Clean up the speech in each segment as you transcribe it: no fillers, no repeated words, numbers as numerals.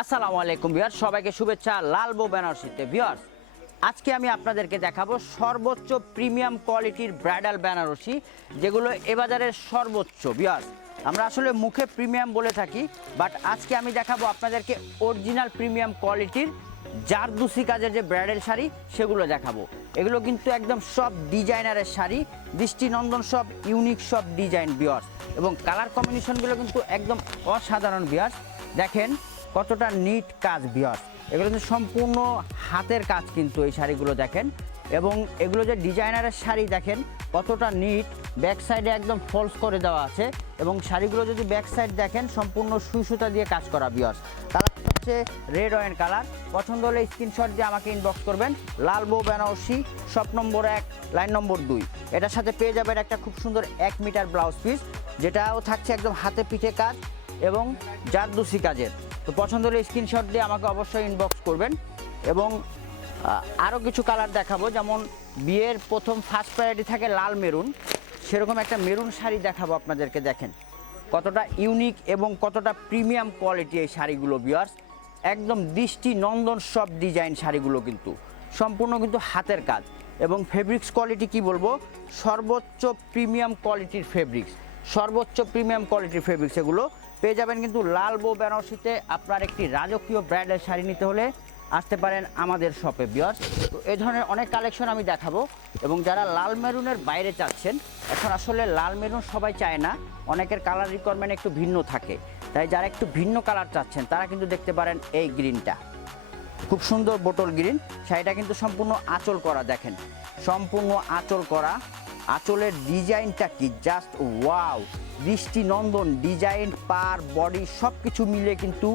আসসালামু আলাইকুম ভিউয়ার্স, সবাইকে শুভেচ্ছা লাল বউ বেনারসিতে। ভিউয়ার্স, আজকে আমি আপনাদেরকে দেখাবো সর্বোচ্চ প্রিমিয়াম কোয়ালিটির ব্রাইডাল বেনারসি, যেগুলো এ বাজারের সর্বোচ্চ। ভিউয়ার্স, আমরা আসলে মুখে প্রিমিয়াম বলে থাকি, বাট আজকে আমি দেখাবো আপনাদেরকে অরিজিনাল প্রিমিয়াম কোয়ালিটির জারদুসি কাজের যে ব্রাইডাল শাড়ি সেগুলো দেখাবো। এগুলো কিন্তু একদম সব ডিজাইনারের শাড়ি, দৃষ্টিনন্দন, সব ইউনিক সব ডিজাইন ভিউয়ার্স, এবং কালার কম্বিনেশনগুলো কিন্তু একদম অসাধারণ। ভিউয়ার্স দেখেন কতটা নিট কাজ ভিউয়ার্স, এগুলো কিন্তু সম্পূর্ণ হাতের কাজ কিন্তু এই শাড়িগুলো দেখেন, এবং এগুলো যে ডিজাইনারের শাড়ি দেখেন কতটা নিট। ব্যাক সাইডে একদম ফলস করে দেওয়া আছে, এবং শাড়িগুলো যদি ব্যাক সাইড দেখেন সম্পূর্ণ সুই সুতা দিয়ে কাজ করা ভিউয়ার্স। কালার হচ্ছে রেড ওয়াইন কালার। পছন্দ হলে স্ক্রিনশট দিয়ে আমাকে ইনবক্স করবেন। লাল বউ Banarasi, shop number 1, line number 2। এটার সাথে পেয়ে যাবেন একটা খুব সুন্দর 1 মিটার ব্লাউজ পিস, যেটাও থাকছে একদম হাতে পিঠে কাজ এবং জারদুসি কাজের। তো পছন্দ হলে স্ক্রিনশট দিয়ে আমাকে অবশ্যই ইনবক্স করবেন। এবং আরও কিছু কালার দেখাবো, যেমন বিয়ের প্রথম ফার্স্ট প্রায়োরিটি থাকে লাল মেরুন, সেরকম একটা মেরুন শাড়ি দেখাবো আপনাদেরকে। দেখেন কতটা ইউনিক এবং কতটা প্রিমিয়াম কোয়ালিটি এই শাড়িগুলো ভিউয়ার্স, একদম দৃষ্টি নন্দন সব ডিজাইন শাড়িগুলো কিন্তু সম্পূর্ণ কিন্তু হাতের কাজ, এবং ফেব্রিক্স কোয়ালিটি কি বলবো, সর্বোচ্চ প্রিমিয়াম কোয়ালিটির ফেব্রিক্স, সর্বোচ্চ প্রিমিয়াম কোয়ালিটির ফেব্রিক্স এগুলো পেয়ে যাবেন কিন্তু লাল বউ বেনারসিতে। আপনার একটি রাজকীয় ব্রাইডাল শাড়ি নিতে হলে আসতে পারেন আমাদের শপে ভিউয়ার্স। তো এই ধরনের অনেক কালেকশন আমি দেখাবো, এবং যারা লাল মেরুনের বাইরে চাচ্ছেন, এখন আসলে লাল মেরুন সবাই চায় না, অনেকের কালার রিকোয়ারমেন্ট একটু ভিন্ন থাকে, তাই যারা একটু ভিন্ন কালার চাচ্ছেন তারা কিন্তু দেখতে পারেন এই গ্রিনটা, খুব সুন্দর বোটল গ্রিন। শাড়িটা কিন্তু সম্পূর্ণ আঁচল করা, দেখেন সম্পূর্ণ আঁচল করা। আঁচলের ডিজাইনটা কি জাস্ট ওয়াও, দৃষ্টিনন্দন ডিজাইন, পার বডি সব কিছু মিলে কিন্তু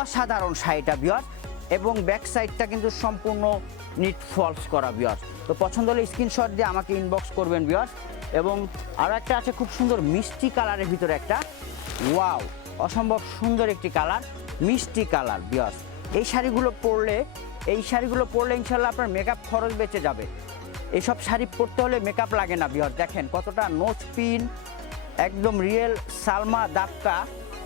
অসাধারণ শাড়িটা ভিউয়ার্স, এবং ব্যাক সাইডটা কিন্তু সম্পূর্ণ নিট ফলস করা ভিউয়ার্স। তো পছন্দ হলে স্ক্রিনশট দিয়ে আমাকে ইনবক্স করবেন ভিউয়ার্স। এবং আরও একটা আছে খুব সুন্দর মিষ্টি কালারের ভিতরে একটা, ওয়াও অসম্ভব সুন্দর একটি কালার, মিষ্টি কালার ভিউয়ার্স। এই শাড়িগুলো পরলে ইনশাল্লাহ আপনার মেকআপ খরচ বেঁচে যাবে। এইসব শাড়ি পরতে হলে মেকআপ লাগে না ভিউয়ার্স। দেখেন কতটা নোজ পিন, একদম রিয়েল সালমা দাপকা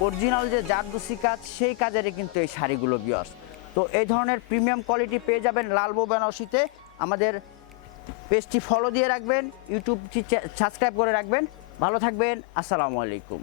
অরিজিনাল যে জারদুসি কাজ, সেই কাজেরই কিন্তু এই শাড়িগুলো ভিউয়ার্স। তো এই ধরনের প্রিমিয়াম কোয়ালিটি পেয়ে যাবেন লাল বউ বেনারসিতে। আমাদের পেজটি ফলো দিয়ে রাখবেন, ইউটিউবটি সাবস্ক্রাইব করে রাখবেন। ভালো থাকবেন, আসসালামু আলাইকুম।